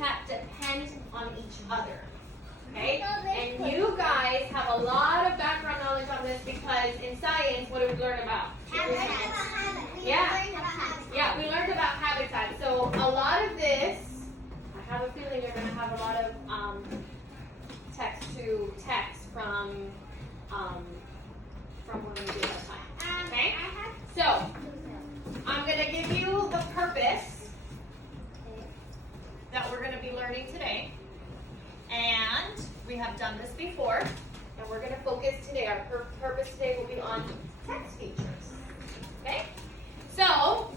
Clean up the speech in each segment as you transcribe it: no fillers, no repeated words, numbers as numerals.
habitat depend on each other. Okay? And you guys have a lot of background knowledge on this because in science, what did we learn about? Habitat. Yeah. Yeah, we learned about habitat. So a lot of this, I have a feeling you're going to have a lot of text to text from when we do that time. Okay? So I'm going to give you the purpose that we're going to be learning today. And we have done this before. And we're going to focus today. Our purpose today will be on text features. Okay? So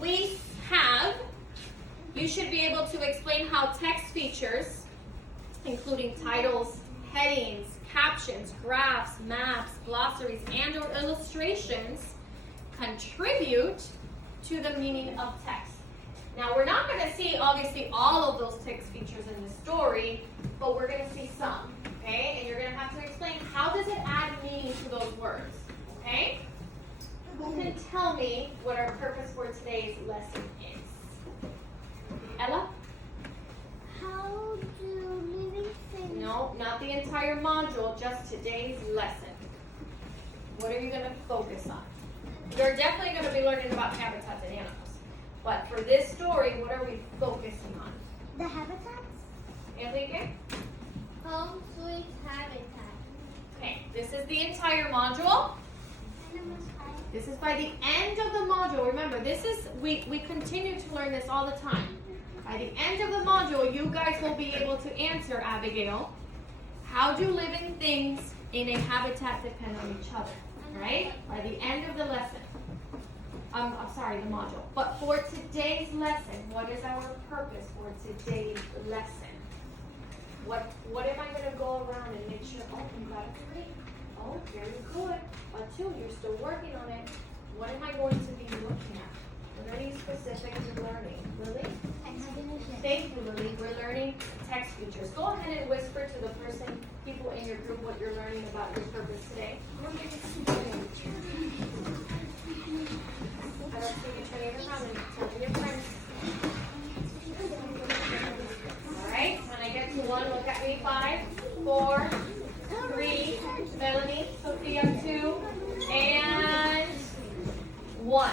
you should be able to explain how text features, including titles, headings, captions, graphs, maps, glossaries, and or illustrations, contribute to the meaning of text. Now, we're not going to see, obviously, all of those text features in the story, but we're going to see some, okay? And you're going to have to explain how does it add meaning to those words, okay? Who can tell me what our purpose for today's lesson is? Ella? How do living things... No, not the entire module, just today's lesson. What are you going to focus on? You're definitely going to be learning about habitats and animals. But for this story, what are we focusing on? The habitats? Enrique? Home sweet habitat. Okay, this is the entire module. This is by the end of the module. Remember, we continue to learn this all the time. By the end of the module, you guys will be able to answer, Abigail, how do living things in a habitat depend on each other, right? By the end of the lesson. I'm sorry, the module. But for today's lesson, what is our purpose for today's lesson? What am I going to go around and make sure, oh, you got it three. Oh, very good. Two, you're still working on it. What am I going to be looking at? What are you specifically learning? Lily? Thank you, Lily. We're learning text features. Go ahead and whisper to the people in your group what you're learning about your purpose today. I don't see you turning around and telling your friends. All right. When I get to 1, look at me. 5, 4, 3, Melanie, Sophia, 2, and 1.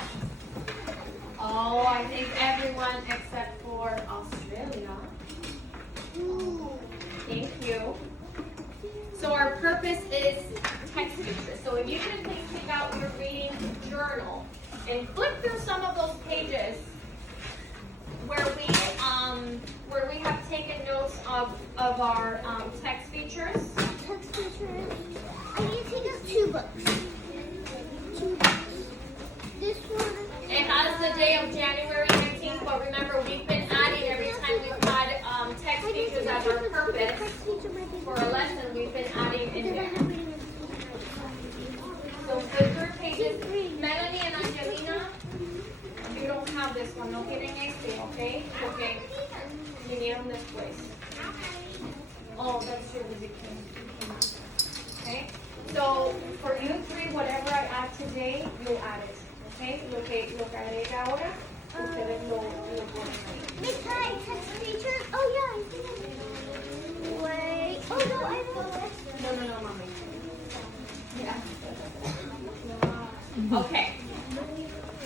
Oh, I think everyone except for Australia. Thank you. So our purpose is text features. So if you can please take out your reading journal and flip through some of those pages where we have taken notes of our text features. Text features. I need to take out 2 books. 2 books. This one. It has the day of January 19th, but remember we've been adding every time we've had text features as our purpose for a lesson, we've been adding in there. So flip through pages. Melanie and Angelina, you don't have this one, no quieren este, okay? Okay. Vinieron después. Oh, that's true. Okay? So for you 3, whatever I add today, you'll add it. Okay, lo que agrega ahora, ustedes lo ponen ahí. Miss, can I text features? Oh, yeah, I think I did. Wait. Oh, no, I know this. No, mommy. Yeah. Okay.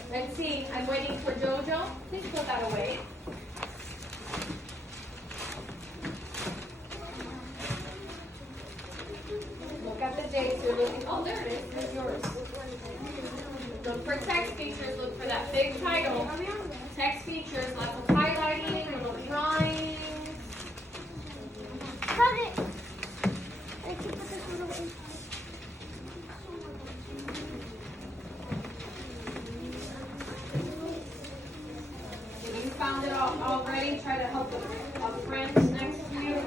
Let's see. I'm waiting for Jojo. Please put that away. Look at the dates you're looking. Oh, there it is. There's yours. Look for text features. Look for that big title. Text features, lots of highlighting, little drawings. Got it. I can put this one away. If you found it already, try to help a friend next to you.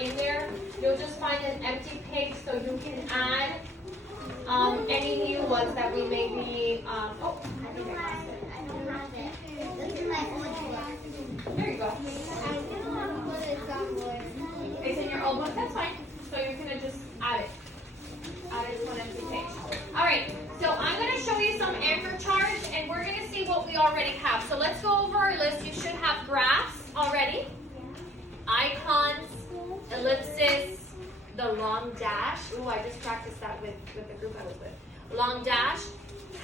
in there, you'll just find an empty page so you can add any new ones that we may be, I don't have it. This is my old one. there you go. I do want to put it somewhere. It's in your old book, that's fine. So you're gonna just add it. Add it to an empty page. All right, so I'm gonna show you some anchor charts and we're gonna see what we already have. So let's go over our list. You should have graphs already, icons, ellipsis, the long dash. Ooh, I just practiced that with the group I was with. Long dash,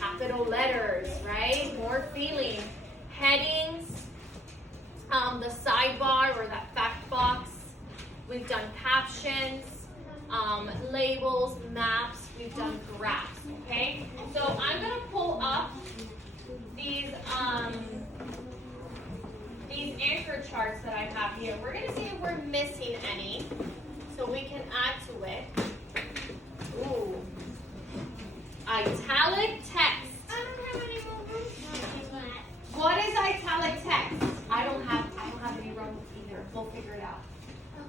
capital letters, right? More feeling. Headings, the sidebar or that fact box. We've done captions, labels, maps. We've done graphs, okay? So I'm gonna pull up these anchor charts that I have here. We're gonna see if we're missing any, so we can add to it. Ooh, italic text. I don't have any more room for that. What is italic text? I don't have any room either. We'll figure it out.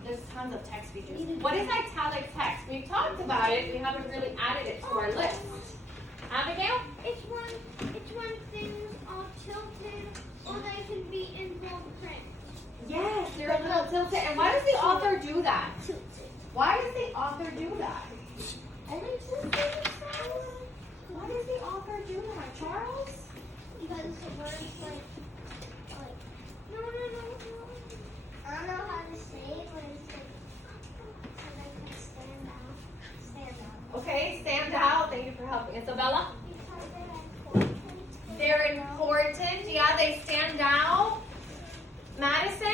There's tons of text features. What is italic text? We've talked about it. We haven't really added it to our list. Abigail? It's when things are tilted or they can be in bold print. Yes, they're a little tilted. And why does the author do that? Tilted. Why does the author do that? Only tilted? Why does the author do that, Charles? Because the word's like no. I don't know how to say it, but it's like so they can stand out. Okay, stand out. Thank you for helping. Isabella? Because They're important. Yeah, they stand out. Madison?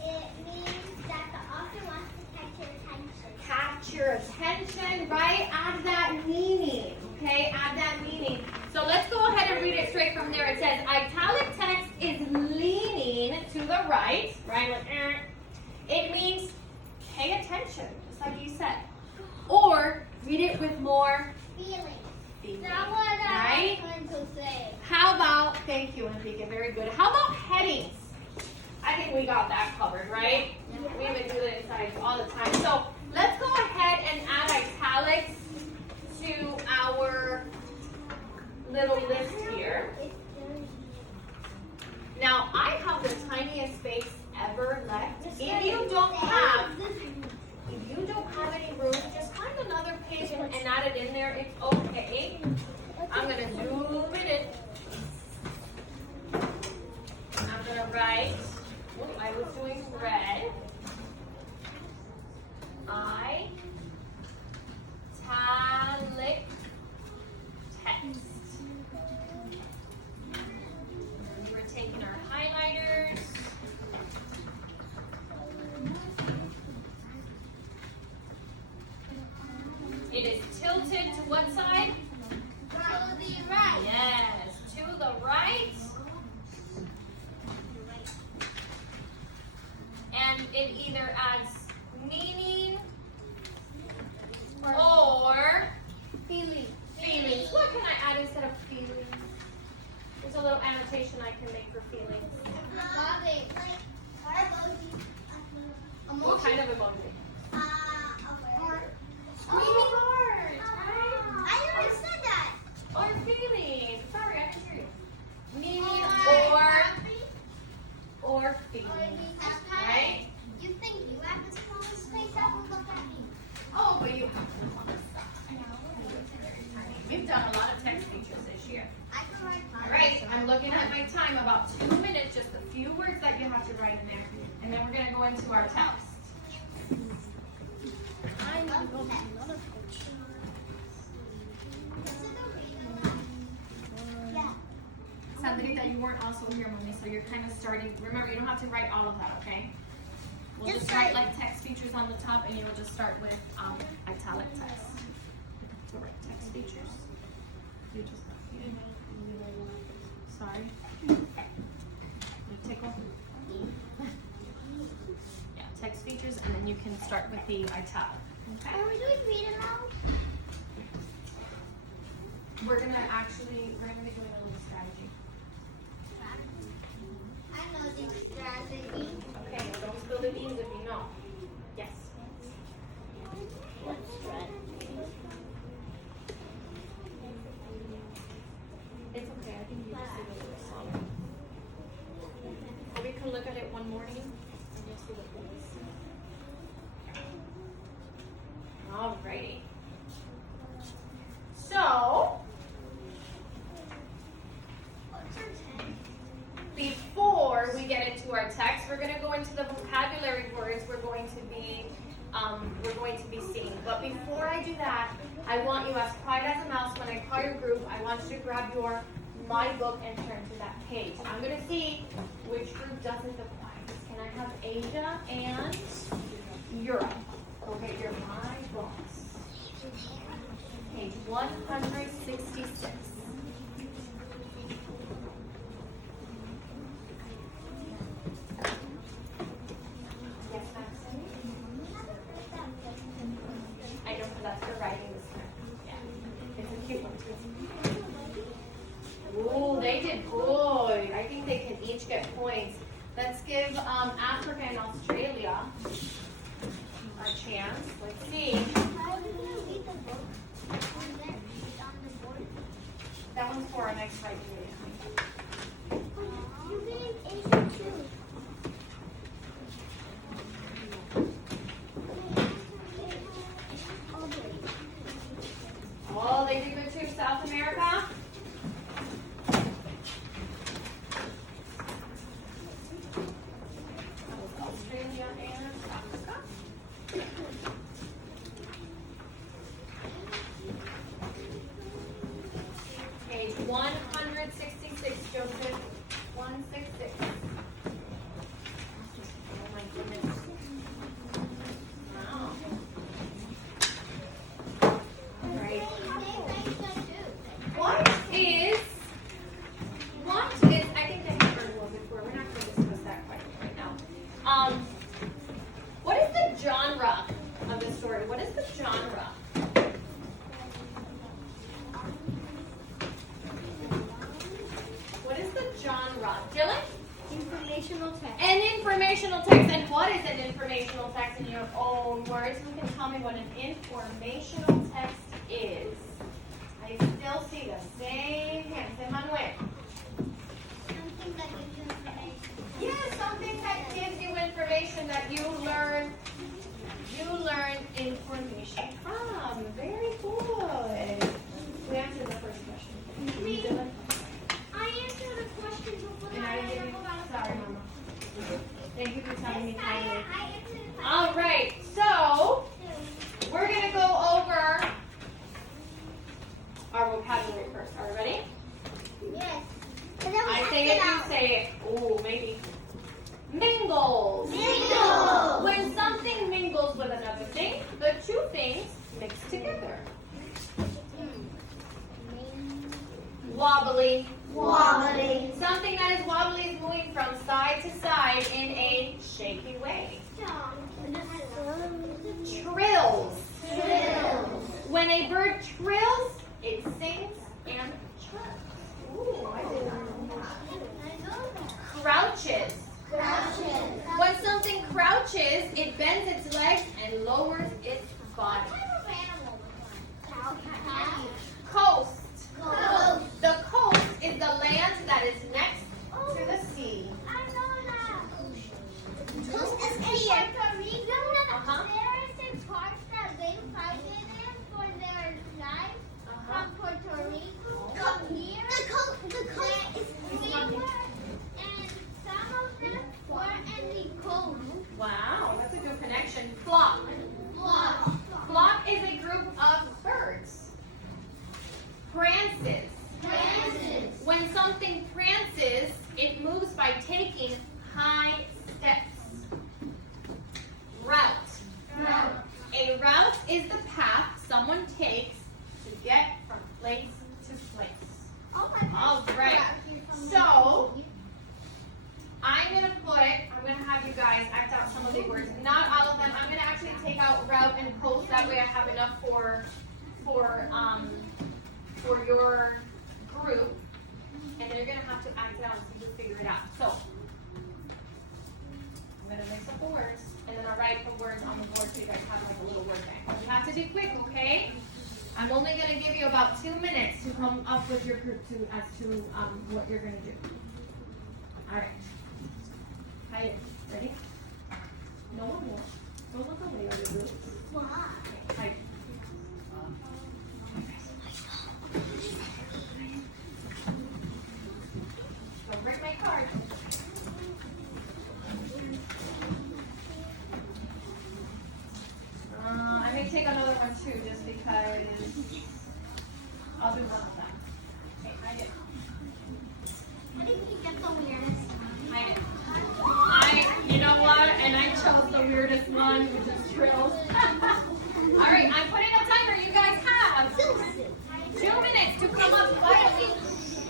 it means that the author wants to catch your attention. Catch your attention, right? Add that meaning, okay? Add that meaning. So let's go ahead and read it straight from there. It says, italic text is leaning to the right, right? Like, it means pay attention, just like you said. Or read it with more Feeling. feeling, That's what I right? was trying to say. How about, thank you, Enrique, very good. How about headings? I think we got that covered, right? We even do the insides all the time. So let's go ahead and add italics to our little list here. Now, I have the tiniest space ever left. If you don't have any room, just find another page and add it in there. It's okay. I'm gonna zoom it in. I'm gonna write. Oh, I was doing red. Italic text. We're taking our highlighters. It is tilted to what side? To the right. Yes, to the right. And it either adds meaning or Feeling. feelings. What can I add instead of feelings? There's a little annotation I can make for feelings. Loving. Like heart emoji. What kind of emoji? A heart. Screaming heart, I never said that. or feelings. Sorry, I didn't hear you. Meaning Happy. or feelings. Right? You think you have the smallest space ever? Look at me. Oh, but you have them on the side. We've done a lot of text features this year. I can write All right, I'm looking at my time, about 2 minutes, just a few words that you have to write in there, and then we're gonna go into our text. I need to go to another page. Yeah. Sandrita, you weren't also here, Mommy, so you're kind of starting. Remember, you don't have to write all of that, okay? We'll just write like text features on the top, and you'll just start with italic text. So write text features. You just. Sorry. You tickle. Yeah, text features, and then you can start with the italic. Okay. Are we doing read aloud? We're gonna be doing a little strategy. I know the strategy. Okay, don't spill the one morning and you'll see what it is. Alrighty. So, before we get into our text, we're going to go into the vocabulary words we're going to be seeing. But before I do that, I want you, as quiet as a mouse, when I call your group, I want you to grab your My Book and turn to that page. I'm going to see which group doesn't apply. Can I have Asia and Europe? Go get your My Books. Page 166. Yes, Maxine? I know, because that's your writing this time. Yeah. It's a cute one, too. Ooh, they did good. I think they can each get points. Let's give Africa and Australia a chance. Let's see. That one's for our next criteria. You mean Asia too? Oh, they did good too. South America. That was Australia and Africa. Page 166, Joseph. 166. Oh my goodness. Wow. All right. What is, I think I have heard one before. We're not going to discuss that quite right now. What is the genre of the story? What is the genre? What is the genre? Dylan? Informational text. An informational text. And what is an informational text in your own words? Who can tell me what an informational text is? I still see the same hands. Emmanuel. Something that gives you information. Yes, something that gives you information that you learn information from. Very good. We answered the first question. Me. Dylan? I answered a question before And I didn't give you, sorry, Mama. Thank you for telling me kindly. I answered a question. All right, so we're going to go over our vocabulary first. Are you ready? Yes. And then we I act say it it, you out. say it. Oh, maybe. Mingles. Mingle. When something mingles with another thing, the two things mix together. Wobbly. Wobbly. Something that is wobbly is moving from side to side in a shaky way. Trills. When a bird trills, it sings and chirps. Ooh, I did not know that. Crouches. When something crouches, it bends its legs and lowers its body. Coast. The coast is the land that is next to the sea. Uh-huh. There is a part that they fight in for their lives from Puerto Rico come here. The coast is cleaner, and some of them were in the coast. Wow, that's a good connection. Flock. Flock is a group of birds. Prances. When something prances, it moves by taking high steps. Route. A route is the path someone takes to get from place to place. All right. So, I'm going to have you guys act out some of the words. Not all of them. I'm going to actually take out route and coast. That way I have enough for your group. And then you're going to have to act it out so you figure it out. So, I'm going to mix up the words. And then I'll write the words on the board so you guys have like a little word bank. You have to be quick, okay? I'm only going to give you about 2 minutes to come up with your group as to what you're going to do. All right. Hi. chose the weirdest one, which is trills. All right, I'm putting a timer. You guys have 2 minutes to come up quietly.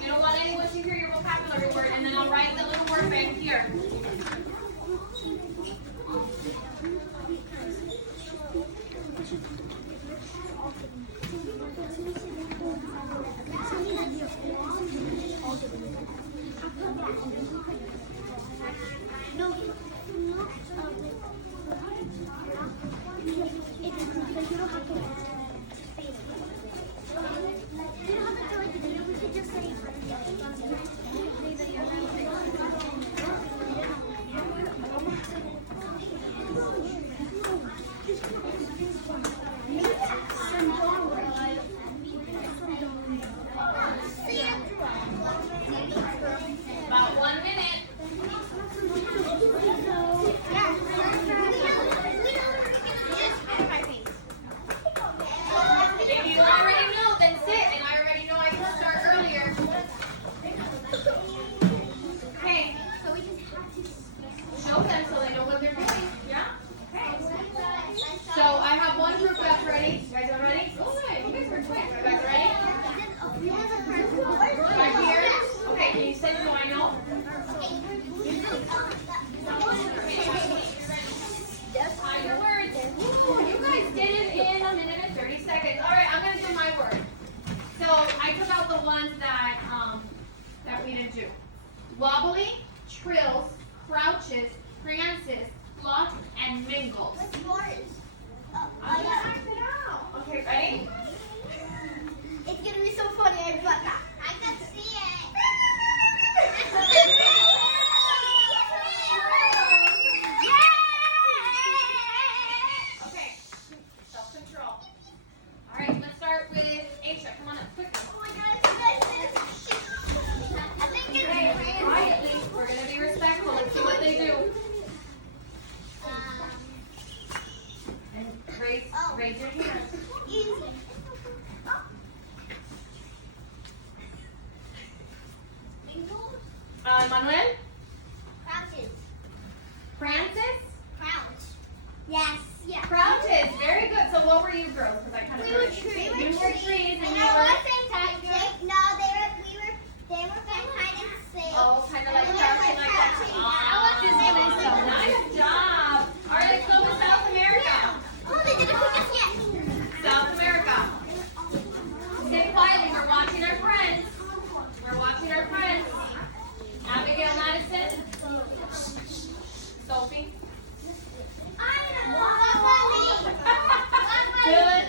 You don't want anyone to hear your vocabulary word, and then I'll write the little word right here. About 1 minute. If you already know, then sit, and I already know I can start earlier. Okay. Show them so they know what they're doing. Yeah? Okay. So I have one group that's ready. You guys are ready? Good. You guys are quick. You guys ready? Right here. Okay, can you say so I know? Find your words. Ooh, you guys did it in 1 minute and 30 seconds. All right, I'm going to do my word. So I took out the ones that we didn't do. Wobbly, trills, crouches, prances, flock, and mingles. I'm going to act it out. Okay, ready? It's gonna be so funny. I can see it. Okay, self-control. All right, let's start with Aisha. Come on up, quickly. Oh my God, I think it's Okay, quietly. We're going to be respectful. Let's see what they do. And raise your hand. easy. Manuel? Crouches. Francis? Crouch. Yes. Yeah. Crouches. Very good. So what were you girls? Because I kind of We were trees. You were trees and And you I were... was saying no, they were playing hide and seek. Oh, kind of like And we were crouching like that. crouching. Oh, nice job. All right, let's go with South America. Oh, they didn't pick us yet. South America. Stay quietly. We're watching our friends. We're watching our friends. Abigail Madison. Sophie. I know. Good.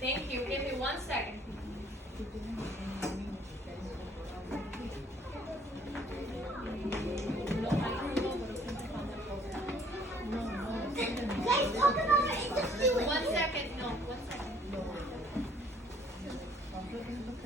Thank you. Give me 1 second.